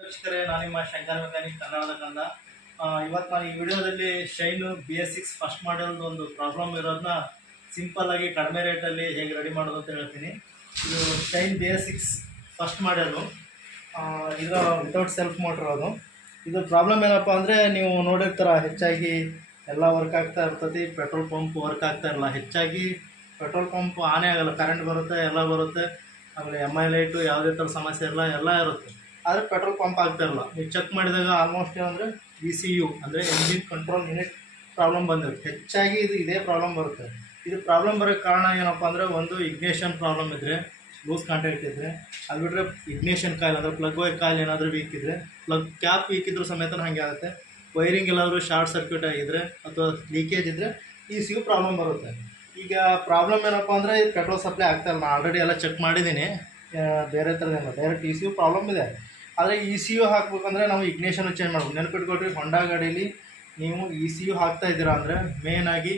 ವೀಕ್ಷಕರೇ, ನಾನು ನಿಮ್ಮ ಶಂಕರ್ ಮೆಕ್ಯಾನಿಕ್ ಕನ್ನಡದ ಕಂದ. ಇವತ್ತು ನಾನು ಈ ವಿಡಿಯೋದಲ್ಲಿ ಶೈನು BS6 ಫಸ್ಟ್ ಮಾಡೆಲ್ದು ಒಂದು ಪ್ರಾಬ್ಲಮ್ ಇರೋದನ್ನ ಸಿಂಪಲ್ ಆಗಿ ಕಡಿಮೆ ರೇಟಲ್ಲಿ ಹೇಗೆ ರೆಡಿ ಮಾಡೋದು ಅಂತ ಹೇಳ್ತೀನಿ. ಇದು ಶೈನ್ BS6 ಫಸ್ಟ್ ಮಾಡೆಲು. ಇದು ವಿತೌಟ್ ಸೆಲ್ಫ್ ಮೋಟ್ರ್. ಅದು ಇದು ಪ್ರಾಬ್ಲಮ್ ಏನಪ್ಪ ಅಂದರೆ, ನೀವು ನೋಡಿರ್ತೀರ ಹೆಚ್ಚಾಗಿ ಎಲ್ಲ ವರ್ಕ್ ಆಗ್ತಾ ಇರ್ತದೆ, ಪೆಟ್ರೋಲ್ ಪಂಪ್ ವರ್ಕ್ ಆಗ್ತಾ ಇರಲ್ಲ. ಹೆಚ್ಚಾಗಿ ಪೆಟ್ರೋಲ್ ಪಂಪ್ ಆನೇ ಆಗಲ್ಲ, ಕರೆಂಟ್ ಬರುತ್ತೆ, ಎಲ್ಲ ಬರುತ್ತೆ, ಆಮೇಲೆ MI ಲೈಟು ಯಾವುದೇ ಥರ ಸಮಸ್ಯೆ ಇರಲ್ಲ, ಎಲ್ಲ ಇರುತ್ತೆ. ಆದರೆ ಪೆಟ್ರೋಲ್ ಪಂಪ್ ಆಗ್ತಾ ಇರಲ್ಲ. ನೀವು ಚೆಕ್ ಮಾಡಿದಾಗ ಆಲ್ಮೋಸ್ಟ್ ಏನಂದರೆ ECU ಅಂದರೆ ಎಂಜಿನ್ ಕಂಟ್ರೋಲ್ ಯೂನಿಟ್ ಪ್ರಾಬ್ಲಮ್ ಬಂದಿರುತ್ತೆ. ಹೆಚ್ಚಾಗಿ ಇದೇ ಪ್ರಾಬ್ಲಮ್ ಬರುತ್ತೆ. ಇದು ಪ್ರಾಬ್ಲಮ್ ಬರೋಕ್ಕೆ ಕಾರಣ ಏನಪ್ಪ ಅಂದರೆ, ಒಂದು ಇಗ್ನೇಷನ್ ಪ್ರಾಬ್ಲಮ್ ಇದ್ದರೆ, ಲೂಸ್ ಕಾಂಟ್ಯಾಕ್ಟ್ ಇದ್ದರೆ, ಅದು ಬಿಟ್ಟರೆ ಇಗ್ನೇಷನ್ ಕಾಯಿಲ್ ಅಂದರೆ ಪ್ಲಗ್ ವೈರ್ ಕಾಯಿಲ್ ಏನಾದರೂ ವೀಕ್ ಇದ್ದರೆ, ಪ್ಲಗ್ ಕ್ಯಾಪ್ ವೀಕ್ ಇದ್ರೂ ಸಮೇತ ಹಾಗೆ ಆಗುತ್ತೆ. ವೈರಿಂಗ್ ಎಲ್ಲಾದರೂ ಶಾರ್ಟ್ ಸರ್ಕ್ಯೂಟ್ ಆಗಿದ್ದರೆ ಅಥವಾ ಲೀಕೇಜ್ ಇದ್ದರೆ ECU ಪ್ರಾಬ್ಲಮ್ ಬರುತ್ತೆ. ಈಗ ಪ್ರಾಬ್ಲಮ್ ಏನಪ್ಪ ಅಂದರೆ, ಪೆಟ್ರೋಲ್ ಸಪ್ಲೈ ಆಗ್ತಾಯಿಲ್ಲ. ನಾನು ಆಲ್ರೆಡಿ ಎಲ್ಲ ಚೆಕ್ ಮಾಡಿದ್ದೀನಿ, ಬೇರೆ ಥರದೇನಿಲ್ಲ, ಡೈರೆಕ್ಟ್ ECU ಪ್ರಾಬ್ಲಮ್ ಇದೆ. ಆದರೆ ECU ಹಾಕ್ಬೇಕಂದ್ರೆ ನಾವು ಇಗ್ನೇಷನ್ ಚೇಂಜ್ ಮಾಡ್ಬೇಕು. ನೆನಪಿಟ್ಕೊಳ್ರಿ, ಹೊಂಡಾ ಗಾಡೀಲಿ ನೀವು ECU ಹಾಕ್ತಾ ಇದ್ದೀರಾ ಅಂದರೆ ಮೇಯ್ನಾಗಿ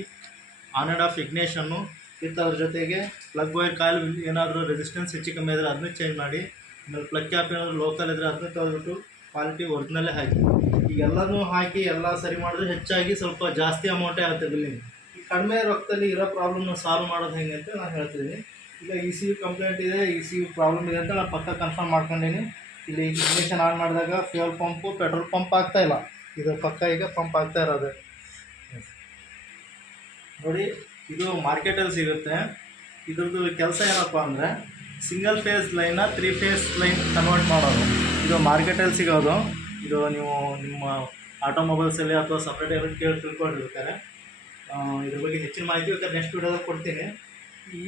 ಆನ್ ಆ್ಯಂಡ್ ಆಫ್ ಇಗ್ನೇಷನ್ನು ಇತ್ತು. ಅದ್ರ ಜೊತೆಗೆ ಪ್ಲಗ್ ವೈರ್ ಕಾಯಿಲ್ ಏನಾದರೂ ರೆಸಿಸ್ಟೆನ್ಸ್ ಹೆಚ್ಚು ಕಮ್ಮಿ ಇದ್ದರೆ ಅದನ್ನು ಚೇಂಜ್ ಮಾಡಿ. ಆಮೇಲೆ ಪ್ಲಗ್ ಕ್ಯಾಪ್ ಏನಾದರೂ ಲೋಕಲ್ ಇದ್ದರೆ ಅದನ್ನು ತೆಗೆದುಬಿಟ್ಟು ಕ್ವಾಲಿಟಿ ಒರಿಜಿನಲ್ಲೇ ಹಾಕಿ. ಈಗೆಲ್ಲನೂ ಹಾಕಿ ಎಲ್ಲ ಸರಿ ಮಾಡಿದ್ರೆ ಹೆಚ್ಚಾಗಿ ಸ್ವಲ್ಪ ಜಾಸ್ತಿ ಅಮೌಂಟೇ ಆಗುತ್ತೆ ಬಿಲ್ಲಿಂಗ್. ಈ ಕಡಿಮೆ ರೊಕ್ಕದಲ್ಲಿ ಇರೋ ಪ್ರಾಬ್ಲಮ್ನ ಸಾಲ್ವ್ ಮಾಡೋದು ಹೆಂಗೆ ಅಂತ ನಾನು ಹೇಳ್ತಿದ್ದೀನಿ. ಈಗ ECU ಕಂಪ್ಲೇಂಟ್ ಇದೆ, ECU ಪ್ರಾಬ್ಲಮ್ ಇದೆ ಅಂತ ನಾನು ಪಕ್ಕ ಕನ್ಫರ್ಮ್ ಮಾಡ್ಕೊಂಡೀನಿ. ಇಲ್ಲಿ ಇಗ್ನಿಷನ್ ಆನ್ ಮಾಡಿದಾಗ ಫ್ಯೂಯಲ್ ಪಂಪು ಪೆಟ್ರೋಲ್ ಪಂಪ್ ಆಗ್ತಾಯಿಲ್ಲ. ಇದು ಪಕ್ಕ ಈಗ ಪಂಪ್ ಆಗ್ತಾ ಇರೋದು ನೋಡಿ. ಇದು ಮಾರ್ಕೆಟಲ್ಲಿ ಸಿಗುತ್ತೆ. ಇದ್ರದ್ದು ಕೆಲಸ ಏನಪ್ಪ ಅಂದರೆ, ಸಿಂಗಲ್ ಫೇಸ್ ಲೈನ್ನ 3 ಫೇಸ್ ಲೈನ್ ಕನ್ವರ್ಟ್ ಮಾಡೋದು. ಇದು ಮಾರ್ಕೆಟಲ್ಲಿ ಸಿಗೋದು. ಇದು ನೀವು ನಿಮ್ಮ ಆಟೋಮೊಬೈಲ್ಸಲ್ಲಿ ಅಥವಾ ಸಪ್ರೇಟ್ ಎಲ್ಲ ಕೇಳಿ ತಿಳ್ಕೊಂಡಿರ್ತಾರೆ. ಇದ್ರ ಬಗ್ಗೆ ಹೆಚ್ಚಿನ ಮಾಹಿತಿ ಬೇಕಾದ್ರೆ ನೆಕ್ಸ್ಟ್ ವಿಡಿಯೋದಲ್ಲಿ ಕೊಡ್ತೀನಿ.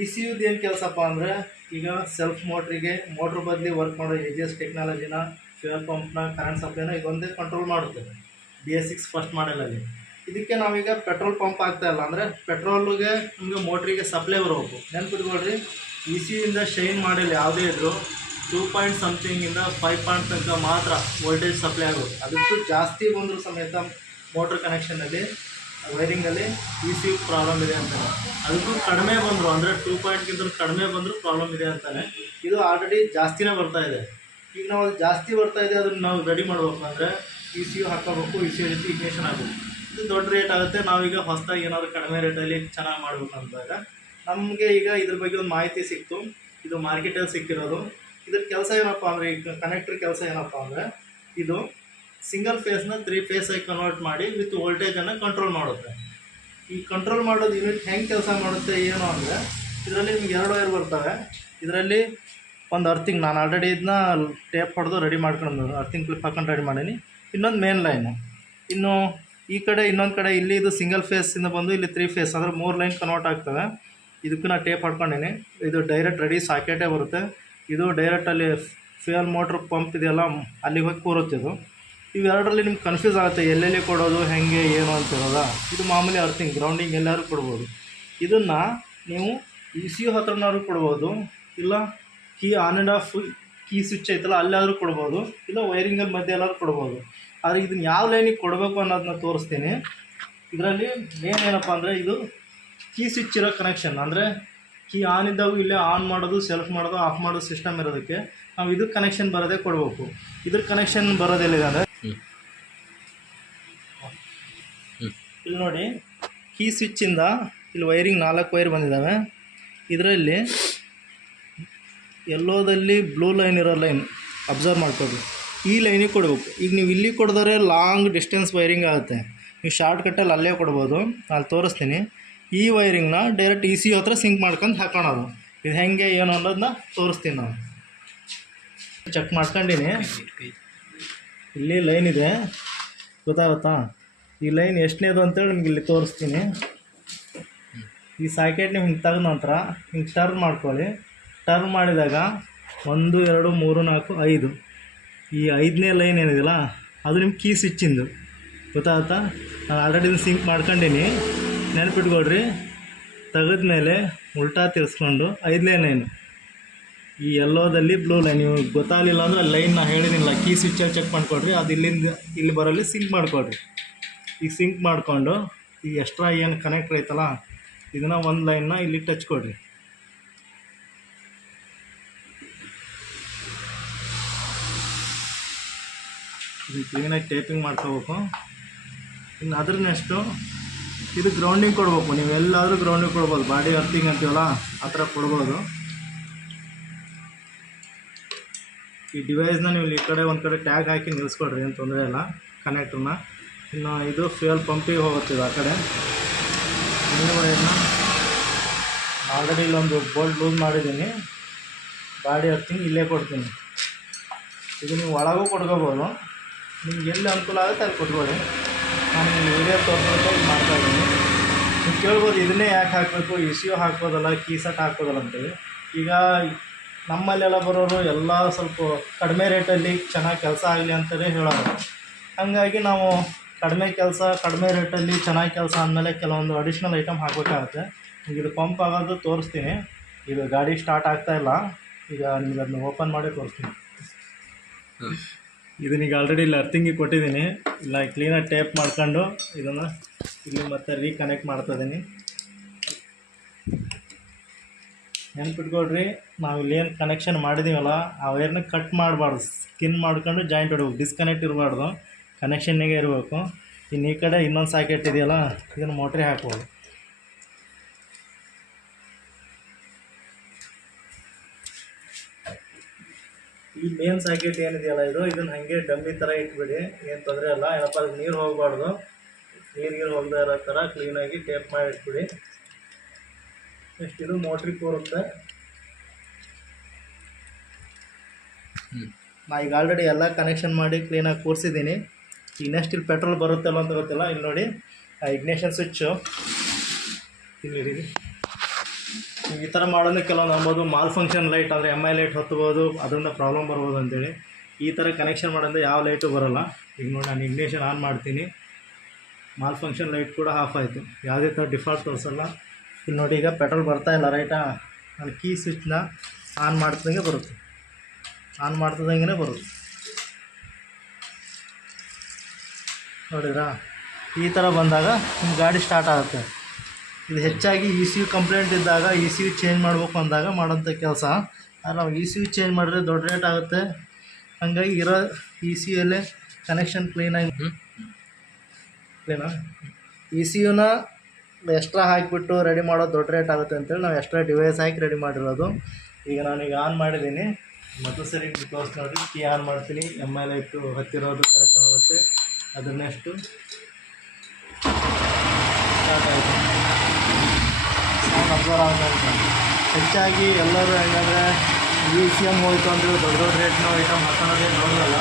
ECUದು ಏನು ಕೆಲಸಪ್ಪ ಅಂದರೆ, ಈಗ ಸೆಲ್ಫ್ ಮೋಟ್ರಿಗೆ ಮೋಟ್ರ್ ಬದಲಿ ವರ್ಕ್ ಮಾಡೋ AGS ಟೆಕ್ನಾಲಜಿನ, ಫ್ಯೂಯಲ್ ಪಂಪ್ನ, ಕರೆಂಟ್ ಸಪ್ಲೈನ ಇದೊಂದೇ ಕಂಟ್ರೋಲ್ ಮಾಡುತ್ತೆ BS6 ಫಸ್ಟ್ ಮಾಡೆಲಲ್ಲಿ. ಇದಕ್ಕೆ ನಾವೀಗ ಪೆಟ್ರೋಲ್ ಪಂಪ್ ಆಗ್ತಾಯಿಲ್ಲ ಅಂದರೆ ಪೆಟ್ರೋಲ್ಗೆ ನಮಗೆ ಮೋಟ್ರಿಗೆ ಸಪ್ಲೈ ಬರಬೇಕು. ನೆನ್ಪಿಟ್ಕೊಳ್ರಿ, ECUಯಿಂದ ಶೈನ್ ಮಾಡೆಲ್ ಯಾವುದೇ ಇದ್ದರೂ 2 ಪಾಯಿಂಟ್ ಸಮಥಿಂಗಿಂದ 5 ಪಾಯಿಂಟ್ ತನಕ ಮಾತ್ರ ವೋಲ್ಟೇಜ್ ಸಪ್ಲೈ ಆಗೋದು. ಅದಕ್ಕೂ ಜಾಸ್ತಿ ಬಂದರೂ ಸಮೇತ ಮೋಟ್ರ್ ಕನೆಕ್ಷನಲ್ಲಿ ವೈರಿಂಗಲ್ಲಿ ECU ಪ್ರಾಬ್ಲಮ್ ಇದೆ ಅಂತಾನೆ. ಅದಕ್ಕೂ ಕಡಿಮೆ ಬಂದರು ಅಂದರೆ 2 ಪಾಯಿಂಟ್ಗಿಂತ ಕಡಿಮೆ ಬಂದರೂ ಪ್ರಾಬ್ಲಮ್ ಇದೆ ಅಂತಾನೆ. ಇದು ಆಲ್ರೆಡಿ ಜಾಸ್ತಿನೇ ಬರ್ತಾಯಿದೆ. ಈಗ ನಾವು ಅದು ಜಾಸ್ತಿ ಬರ್ತಾಯಿದೆ, ಅದನ್ನು ನಾವು ರೆಡಿ ಮಾಡಬೇಕು ಅಂದರೆ ECU ಹಾಕೋಬೇಕು, ECU ಜೊತೆ ಇಗ್ನೇಷನ್ ಆಗಬೇಕು. ಇದು ದೊಡ್ಡ ರೇಟ್ ಆಗುತ್ತೆ. ನಾವೀಗ ಹೊಸದಾಗಿ ಏನಾದರೂ ಕಡಿಮೆ ರೇಟಲ್ಲಿ ಚೆನ್ನಾಗಿ ಮಾಡಬೇಕು ಅಂದಾಗ ನಮಗೆ ಈಗ ಇದ್ರ ಬಗ್ಗೆ ಒಂದು ಮಾಹಿತಿ ಸಿಕ್ತು. ಇದು ಮಾರ್ಕೆಟಲ್ಲಿ ಸಿಕ್ಕಿರೋದು. ಇದ್ರ ಕೆಲಸ ಏನಪ್ಪ ಅಂದರೆ, ಈಗ ಕನೆಕ್ಟ್ರ್ ಕೆಲಸ ಏನಪ್ಪ ಅಂದರೆ, ಇದು ಸಿಂಗಲ್ ಫೇಸ್ನ 3 ಫೇಸಾಗಿ ಕನ್ವರ್ಟ್ ಮಾಡಿ ವಿತ್ ವೋಲ್ಟೇಜನ್ನು ಕಂಟ್ರೋಲ್ ಮಾಡುತ್ತೆ. ಈ ಕಂಟ್ರೋಲ್ ಮಾಡೋದು ಯೂನಿಟ್ ಹೆಂಗೆ ಕೆಲಸ ಮಾಡುತ್ತೆ ಏನು ಅಂದರೆ, ಇದರಲ್ಲಿ ನಿಮ್ಗೆ 2 ವೈರ್ ಬರ್ತವೆ. ಇದರಲ್ಲಿ ಒಂದು ಅರ್ಥಿಂಗ್, ನಾನು ಆಲ್ರೆಡಿ ಇದನ್ನ ಟೇಪ್ ಹೊಡೆದು ರೆಡಿ ಮಾಡ್ಕೊಂಡು ಅರ್ಥಿಂಗ್ ಕ್ಲಿಪ್ ಹಾಕೊಂಡು ರೆಡಿ ಮಾಡೀನಿ. ಇನ್ನೊಂದು ಮೇನ್ ಲೈನು, ಇನ್ನು ಈ ಕಡೆ ಇನ್ನೊಂದು ಕಡೆ ಇಲ್ಲಿ ಇದು ಸಿಂಗಲ್ ಫೇಸಿಂದ ಬಂದು ಇಲ್ಲಿ 3 ಫೇಸ್ ಅಂದರೆ 3 ಲೈನ್ ಕನ್ವರ್ಟ್ ಆಗ್ತವೆ. ಇದಕ್ಕೂ ನಾನು ಟೇಪ್ ಹಾಕ್ಕೊಂಡೀನಿ. ಇದು ಡೈರೆಕ್ಟ್ ರೆಡಿ ಸಾಕೆಟೇ ಬರುತ್ತೆ. ಇದು ಡೈರೆಕ್ಟಲ್ಲಿ ಫ್ಯೂಯಲ್ ಮೋಟ್ರ್ ಪಂಪ್ ಇದೆಯಲ್ಲ, ಅಲ್ಲಿಗೆ ಹೋಗಿ ಕೂರುತ್ತೆ. ಇವೆರಡರಲ್ಲಿ ನಿಮ್ಗೆ ಕನ್ಫ್ಯೂಸ್ ಆಗುತ್ತೆ, ಎಲ್ಲೆಲ್ಲಿ ಕೊಡೋದು, ಹೆಂಗೆ ಏನು ಅಂತಿರೋದ. ಇದು ಮಾಮೂಲಿ ಅರ್ಥಿಂಗ್, ಗ್ರೌಂಡಿಂಗ್ ಎಲ್ಲರೂ ಕೊಡ್ಬೋದು. ಇದನ್ನು ನೀವು ECU ಹತ್ರನಾದ್ರೂ ಕೊಡ್ಬೋದು, ಇಲ್ಲ key on and of key switch ಐತಲ್ಲ ಅಲ್ಲಾದರೂ ಕೊಡ್ಬೋದು, ಇಲ್ಲ ವೈರಿಂಗಲ್ಲಿ ಮಧ್ಯೆ ಎಲ್ಲರೂ ಕೊಡ್ಬೋದು. ಆದರೆ ಇದನ್ನು ಯಾವ ಲೈನಿಗೆ ಕೊಡಬೇಕು ಅನ್ನೋದನ್ನ ತೋರಿಸ್ತೀನಿ. ಇದರಲ್ಲಿ ಮೇನ್ ಏನಪ್ಪ ಅಂದರೆ, ಇದು ಕೀ ಸ್ವಿಚ್ ಇರೋ ಕನೆಕ್ಷನ್ ಅಂದರೆ ಕೀ ಆನ್ ಇದ್ದಾಗೂ ಇಲ್ಲೇ ಆನ್ ಮಾಡೋದು, ಸೆಲ್ಫ್ ಮಾಡೋದು, ಆಫ್ ಮಾಡೋದು ಸಿಸ್ಟಮ್ ಇರೋದಕ್ಕೆ ನಾವು ಇದಕ್ಕೆ ಕನೆಕ್ಷನ್ ಬರೋದೇ ಕೊಡಬೇಕು. ಇದ್ರ ಕನೆಕ್ಷನ್ ಬರೋದೆಲ್ಲಿದೆ ಅಂದರೆ, ಇಲ್ಲಿ ನೋಡಿ, ಕೀ ಸ್ವಿಚ್ಚಿಂದ ಇಲ್ಲಿ ವೈರಿಂಗ್ 4 ವೈರ್ ಬಂದಿದ್ದಾವೆ. ಇದರಲ್ಲಿ ಎಲ್ಲೋದಲ್ಲಿ ಬ್ಲೂ ಲೈನ್ ಇರೋ ಲೈನ್ ಅಬ್ಸರ್ವ್ ಮಾಡ್ಕೊಳ್ಳಿ, ಈ ಲೈನಿಗೆ ಕೊಡಬೇಕು. ಈಗ ನೀವು ಇಲ್ಲಿ ಕೊಡಿದ್ರೆ ಲಾಂಗ್ ಡಿಸ್ಟೆನ್ಸ್ ವೈರಿಂಗ್ ಆಗುತ್ತೆ. ನೀವು ಶಾರ್ಟ್ ಕಟ್ಟಲ್ಲಿ ಅಲ್ಲೇ ಕೊಡ್ಬೋದು, ಅಲ್ಲಿ ತೋರಿಸ್ತೀನಿ. ಈ ವೈರಿಂಗ್ನ ಡೈರೆಕ್ಟ್ ECU ಹತ್ರ ಸಿಂಕ್ ಮಾಡ್ಕೊಂಡು ಹಾಕೋಣದು. ಇದು ಹೆಂಗೆ ಏನು ಅನ್ನೋದನ್ನ ತೋರಿಸ್ತೀನಿ. ನಾನು ಚೆಕ್ ಮಾಡ್ಕೊಂಡೀನಿ. ಇಲ್ಲಿ ಲೈನ್ ಇದೆ, ಗೊತ್ತಾಗುತ್ತಾ? ಈ ಲೈನ್ ಎಷ್ಟನೇದು ಅಂತೇಳಿ ನಿಮ್ಗೆ ಇಲ್ಲಿ ತೋರಿಸ್ತೀನಿ. ಈ ಸಾಕೆಟ್ ನೀವು ಹಿಂಗೆ ತೆಗೆದ ನಂತರ ಹಿಂಗೆ ಟರ್ನ್ ಮಾಡ್ಕೊಳ್ಳಿ. ಟರ್ನ್ ಮಾಡಿದಾಗ 1 2 3 4 5, ಈ 5ನೇ ಲೈನ್ ಏನಿದೆಯಲ್ಲ ಅದು ನಿಮ್ಮ ಕೀ ಸ್ವಿಚ್ಚಿಂದು, ಗೊತ್ತಾಗುತ್ತಾ? ನಾನು ಆಲ್ರೆಡಿ ಸಿಂಕ್ ಮಾಡ್ಕೊಂಡೀನಿ. ನೆನಪಿಟ್ಕೊಳ್ರಿ, ತೆಗೆದ್ಮೇಲೆ ಉಲ್ಟಾ ತಿರ್ಸ್ಕೊಂಡು 5ನೇ ಲೈನು, ಈ ಎಲ್ಲೋದಲ್ಲಿ ಬ್ಲೂ ಲೈನ್. ನೀವು ಗೊತ್ತಾಗಲಿಲ್ಲ ಅಂದರೆ ಲೈನ್ ನಾನು ಹೇಳಿದಿಲ್ಲ, ಕೀ ಸ್ವಿಚ್ಚಲ್ಲಿ ಚೆಕ್ ಮಾಡ್ಕೊಳ್ರಿ. ಅದು ಇಲ್ಲಿಂದ ಇಲ್ಲಿ ಬರೋಲ್ಲಿ ಸಿಂಕ್ ಮಾಡ್ಕೊಳ್ರಿ. ಈಗ ಸಿಂಕ್ ಮಾಡಿಕೊಂಡು ಈ ಎಕ್ಸ್ಟ್ರಾ ಏನು ಕನೆಕ್ಟ್ರ್ ಐತಲ್ಲ ಇದನ್ನು ಒಂದು ಲೈನ್ನ ಇಲ್ಲಿ ಟಚ್ ಕೊಡ್ರಿ. ಇದನ್ನು ಕ್ಲೀನಾಗಿ ಟೇಪಿಂಗ್ ಮಾಡ್ಕೋಬೇಕು. ಇನ್ನು ಅದ್ರ ನೆಕ್ಸ್ಟು ಇದು ಗ್ರೌಂಡಿಂಗ್ ಕೊಡಬೇಕು. ನೀವು ಎಲ್ಲಾದರೂ ಗ್ರೌಂಡಿಂಗ್ ಕೊಡ್ಬೋದು, ಬಾಡಿ ಅರ್ಥಿಂಗ್ ಅಂತೀವಲ್ಲ ಆ ಥರ ಕೊಡ್ಬೋದು. ಈ ಡಿವೈಸ್ನ ನೀವು ಈ ಕಡೆ ಒಂದು ಕಡೆ ಟ್ಯಾಗ್ ಹಾಕಿ ನಿಲ್ಲಿಸ್ಕೊಡ್ರಿ, ಏನು ತೊಂದರೆ ಇಲ್ಲ ಕನೆಕ್ಟ್ರನ್ನ. ಇನ್ನು ಇದು ಫ್ಯೂಯಲ್ ಪಂಪಿಗೆ ಹೋಗುತ್ತಿದೆ ಆ ಕಡೆ. ನೀವು ಆಲ್ರೆಡಿ ಇಲ್ಲೊಂದು ಬೋಲ್ಟ್ ಲೂಸ್ ಮಾಡಿದ್ದೀನಿ, ಬಾಡಿ ಅರ್ಥಿಂಗ್ ಇಲ್ಲೇ ಕೊಡ್ತೀನಿ. ಇದು ನೀವು ಒಳಗೂ ಕೊಟ್ಕೋಬೋದು, ನಿಮ್ಗೆ ಎಲ್ಲಿ ಅನುಕೂಲ ಆಗುತ್ತೆ ಅಲ್ಲಿ ಕೊಟ್ಕೊಳ್ಳಿ. ನಾನು ಈ ವಿಡಿಯೋ ತೋರಿಸೋದಕ್ಕೆ ಇದು ಮಾಡ್ತಾಯಿದ್ದೀನಿ. ನೀವು ಕೇಳ್ಬೋದು ಇದನ್ನೇ ಯಾಕೆ ಹಾಕಬೇಕು, ECU ಹಾಕ್ಬೋದಲ್ಲ, ಕೀಸೆಟ್ ಹಾಕ್ಬೋದಲ್ಲ ಅಂತೇಳಿ. ಈಗ ನಮ್ಮಲ್ಲೆಲ್ಲ ಬರೋರು ಎಲ್ಲ ಸ್ವಲ್ಪ ಕಡಿಮೆ ರೇಟಲ್ಲಿ ಚೆನ್ನಾಗಿ ಕೆಲಸ ಆಗಲಿ ಅಂತಲೇ ಹೇಳೋರು. ಹಾಗಾಗಿ ನಾವು ಕಡಿಮೆ ಕೆಲಸ ಕಡಿಮೆ ರೇಟಲ್ಲಿ ಚೆನ್ನಾಗಿ ಕೆಲಸ ಆದಮೇಲೆ ಕೆಲವೊಂದು ಅಡಿಷ್ನಲ್ ಐಟಮ್ ಹಾಕಬೇಕಾಗುತ್ತೆ. ಇದು ಪಂಪ್ ಆಗೋದು ತೋರಿಸ್ತೀನಿ. ಇದು ಗಾಡಿ ಸ್ಟಾರ್ಟ್ ಆಗ್ತಾಯಿಲ್ಲ, ಈಗ ನಿಮ್ಗೆ ಅದನ್ನ ಓಪನ್ ಮಾಡಿ ತೋರಿಸ್ತೀನಿ. ಇದನ್ನೀಗ ಆಲ್ರೆಡಿ ಇಲ್ಲಿ ಅರ್ಥಿಂಗಿಗೆ ಕೊಟ್ಟಿದ್ದೀನಿ. ಇಲ್ಲ ಕ್ಲೀನಾಗಿ ಟೇಪ್ ಮಾಡ್ಕೊಂಡು ಇದನ್ನು ಇಲ್ಲಿ ಮತ್ತೆ ರೀಕನೆಕ್ಟ್ ಮಾಡ್ತಾಯಿದ್ದೀನಿ. ನೆನ್ಪಿಟ್ಕೊಳ್ರಿ, ನಾವು ಇಲ್ಲೇನು ಕನೆಕ್ಷನ್ ಮಾಡಿದ್ದೀವಲ್ಲ ಆ ವೈರ್ನ ಕಟ್ ಮಾಡಬಾರ್ದು, ಸ್ಕಿನ್ ಮಾಡ್ಕೊಂಡು ಜಾಯಿಂಟ್ ಹೊಡ್ಬೇಕು. ಡಿಸ್ಕನೆಕ್ಟ್ ಇರಬಾರ್ದು, ಕನೆಕ್ಷನ್ನಿಗೆ ಇರಬೇಕು. ಇನ್ನು ಈ ಕಡೆ ಇನ್ನೊಂದು ಸಾಕೆಟ್ ಇದೆಯಲ್ಲ, ಇದನ್ನು ಮೋಟ್ರಿಗೆ ಹಾಕ್ಬೋದು. ಈ ಮೇನ್ ಸಾಕೆಟ್ ಏನಿದೆಯಲ್ಲ ಇದನ್ನು ಹಾಗೆ ಡಮ್ಮಿ ಥರ ಇಟ್ಬಿಡಿ, ಏನು ತೊಂದರೆ ಇಲ್ಲ. ಏನಪ್ಪ ಅದು ನೀರು ಹೋಗಬಾರ್ದು, ನೀರು ಹೋಗದೇ ಇರೋ ಥರ ಕ್ಲೀನಾಗಿ ಟೇಪ್ ಮಾಡಿ ಇಟ್ಬಿಡಿ. ನೆಕ್ಸ್ಟ್ ಇದು ಮೋಟ್ರಿಗೆ ಕೂರುತ್ತೆ. ನಾ ಈಗ ಆಲ್ರೆಡಿ ಎಲ್ಲ ಕನೆಕ್ಷನ್ ಮಾಡಿ ಕ್ಲೀನಾಗಿ ಕೂರಿಸಿದ್ದೀನಿ. ಈಗ ನೆಕ್ಸ್ಟ್ ಇಲ್ಲಿ ಪೆಟ್ರೋಲ್ ಬರುತ್ತಲ್ಲ ಅಂತ ಗೊತ್ತಿಲ್ಲ. ಇಲ್ಲಿ ನೋಡಿ ಆ ಇಗ್ನೇಷನ್ ಸ್ವಿಚ್ಚು ಇಲ್ಲಿ ಈ ಥರ ಮಾಡೋದು ಕೆಲವೊಂದು ಅಂಬೋದು ಮಾಲ್ ಫಂಕ್ಷನ್ ಲೈಟ್ ಅಂದರೆ MI ಲೈಟ್ ಹೊತ್ತಬೋದು, ಅದರಿಂದ ಪ್ರಾಬ್ಲಮ್ ಬರ್ಬೋದು ಅಂತೇಳಿ ಈ ಥರ ಕನೆಕ್ಷನ್ ಮಾಡೋದು ಯಾವ ಲೈಟು ಬರೋಲ್ಲ. ಈಗ ನೋಡಿ ನಾನು ಇಗ್ನೇಷನ್ ಆನ್ ಮಾಡ್ತೀನಿ, ಮಾಲ್ ಫಂಕ್ಷನ್ ಲೈಟ್ ಕೂಡ ಆಫ್ ಆಯಿತು, ಯಾವುದೇ ಥರ ಡಿಫಾಲ್ಟ್ ತೋರಿಸಲ್ಲ. ಇಲ್ಲಿ ನೋಡಿ ಈಗ ಪೆಟ್ರೋಲ್ ಬರ್ತಾಯಿಲ್ಲ ರೈಟಾ. ನಾನು ಕೀ ಸ್ವಿಚ್ನ ಆನ್ ಮಾಡ್ತಿದಂಗೆ ಬರುತ್ತೆ, ಆನ್ ಮಾಡ್ತಿದ್ದಂಗೆ ಬರುತ್ತೆ. ನೋಡಿದ್ರಾ, ಈ ಥರ ಬಂದಾಗ ನಿಮ್ಮ ಗಾಡಿ ಸ್ಟಾರ್ಟ್ ಆಗುತ್ತೆ. ಇದು ಹೆಚ್ಚಾಗಿ ECU ಕಂಪ್ಲೇಂಟ್ ಇದ್ದಾಗ ECU ಚೇಂಜ್ ಮಾಡಬೇಕು ಅಂದಾಗ ಮಾಡೋಂಥ ಕೆಲಸ. ನಾವು ECU ಚೇಂಜ್ ಮಾಡಿದ್ರೆ ದೊಡ್ಡ ರೇಟ್ ಆಗುತ್ತೆ. ಹಾಗಾಗಿ ಇರೋ ECUಯಲ್ಲೇ ಕನೆಕ್ಷನ್ ಕ್ಲೀನಾಗಿ ECUನ ಎಕ್ಸ್ಟ್ರಾ ಹಾಕಿಬಿಟ್ಟು ರೆಡಿ ಮಾಡೋದು ದೊಡ್ಡ ರೇಟ್ ಆಗುತ್ತೆ ಅಂತೇಳಿ ನಾವು ಎಕ್ಸ್ಟ್ರಾ ಡಿವೈಸ್ ಹಾಕಿ ರೆಡಿ ಮಾಡಿರೋದು. ಈಗ ನಾನೀಗ ಆನ್ ಮಾಡಿದ್ದೀನಿ, ಮತ್ತು ಸರಿ ತೋರಿಸ್ ನೋಡಿ. ಕೀ ಆನ್ ಮಾಡ್ತೀನಿ, MI ಲೈಟು ಹತ್ತಿರೋದು ಕರೆಕ್ಟ್ ಆಗುತ್ತೆ. ಅದನ್ನೆಷ್ಟು ಸ್ಟಾರ್ಟ್ ಆಯಿತು, ಸೌಂಡ್ ಅಬ್ಸರ್ವ್ ಆಗುತ್ತೆ. ಹೆಚ್ಚಾಗಿ ಎಲ್ಲರೂ ಹೆಂಗಂದರೆ ECM ಹೋಯಿತು ಅಂದರೆ ದೊಡ್ಡ ದೊಡ್ಡ ರೇಟ್ನ ಐಟಮ್ ಹಾಕೋದೇ ನೋಡೋಲ್ಲ.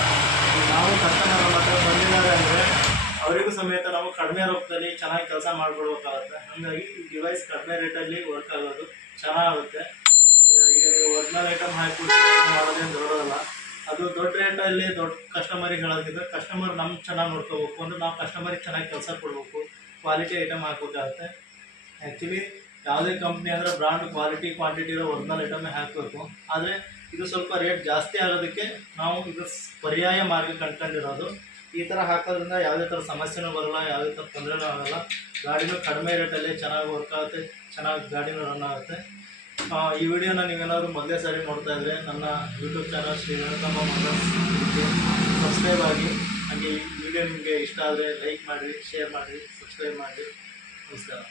ನಾವು ಕಸ್ಟಮರ್ ಹತ್ರ ಬಂದಿದ್ದಾರೆ ಅಂದರೆ ಅವರಿಗೂ ಸಮೇತ ನಾವು ಕಡಿಮೆ ರೊಕ್ಕದಲ್ಲಿ ಚೆನ್ನಾಗಿ ಕೆಲಸ ಮಾಡಿಬಿಡ್ಬೇಕಾಗುತ್ತೆ. ಹಾಗಾಗಿ ಈ ಡಿವೈಸ್ ಕಡಿಮೆ ರೇಟಲ್ಲಿ ವರ್ಕ್ ಆಗೋದು ಚೆನ್ನಾಗುತ್ತೆ. ಈಗ ನೀವು ಒರಿಜಿನಲ್ ಐಟಮ್ ಹಾಕಿಬಿಟ್ಟು ಮಾಡೋದೇನು ದೊಡ್ಡದಲ್ಲ. ಅದು ದೊಡ್ಡ ರೇಟಲ್ಲಿ ದೊಡ್ಡ ಕಸ್ಟಮರಿಗೆ ಹೇಳೋದ್ರಿಂದ ಕಸ್ಟಮರ್ ನಮ್ಗೆ ಚೆನ್ನಾಗಿ ನೋಡ್ಕೋಬೇಕು ಅಂದರೆ ನಾವು ಕಸ್ಟಮರಿಗೆ ಚೆನ್ನಾಗಿ ಕೆಲಸ ಕೊಡಬೇಕು, ಕ್ವಾಲಿಟಿ ಐಟಮ್ ಹಾಕಬೇಕಾಗುತ್ತೆ. ಆ್ಯಕ್ಚುಲಿ ಯಾವುದೇ ಕಂಪ್ನಿ ಅಂದರೆ ಬ್ರ್ಯಾಂಡ್ ಕ್ವಾಲಿಟಿ ಕ್ವಾಂಟಿಟಿ ಇರೋ ಒರಿಜಿನಲ್ ಐಟಮೇ ಹಾಕಬೇಕು. ಆದರೆ ಇದು ಸ್ವಲ್ಪ ರೇಟ್ ಜಾಸ್ತಿ ಆಗೋದಕ್ಕೆ ನಾವು ಇದು ಪರ್ಯಾಯ ಮಾರ್ಗ ಕಂಡುಕೊಂಡಿರೋದು. ಈ ಥರ ಹಾಕೋದ್ರಿಂದ ಯಾವುದೇ ಥರ ಸಮಸ್ಯೆನೂ ಬರೋಲ್ಲ, ಯಾವುದೇ ಥರ ತೊಂದರೆನೂ ಆಗೋಲ್ಲ. ಗಾಡಿನೂ ಕಡಿಮೆ ರೇಟಲ್ಲಿ ಚೆನ್ನಾಗಿ ವರ್ಕ್ ಆಗುತ್ತೆ, ಚೆನ್ನಾಗಿ ಗಾಡಿನೂ ರನ್ ಆಗುತ್ತೆ. ಈ ವಿಡಿಯೋನ ನೀವೇನಾದರೂ ಮೊದಲೇ ಸಾರಿ ನೋಡ್ತಾ ಇದ್ದರೆ ನನ್ನ YouTube channel Shri Venukamma motors subscribe ಆಗಿ. ಹಾಗೆ ಈ ವಿಡಿಯೋ ನಿಮಗೆ ಇಷ್ಟ ಆದರೆ ಲೈಕ್ ಮಾಡಿರಿ, ಶೇರ್ ಮಾಡಿರಿ, ಸಬ್ಸ್ಕ್ರೈಬ್ ಮಾಡಿರಿ. ನಮಸ್ಕಾರ.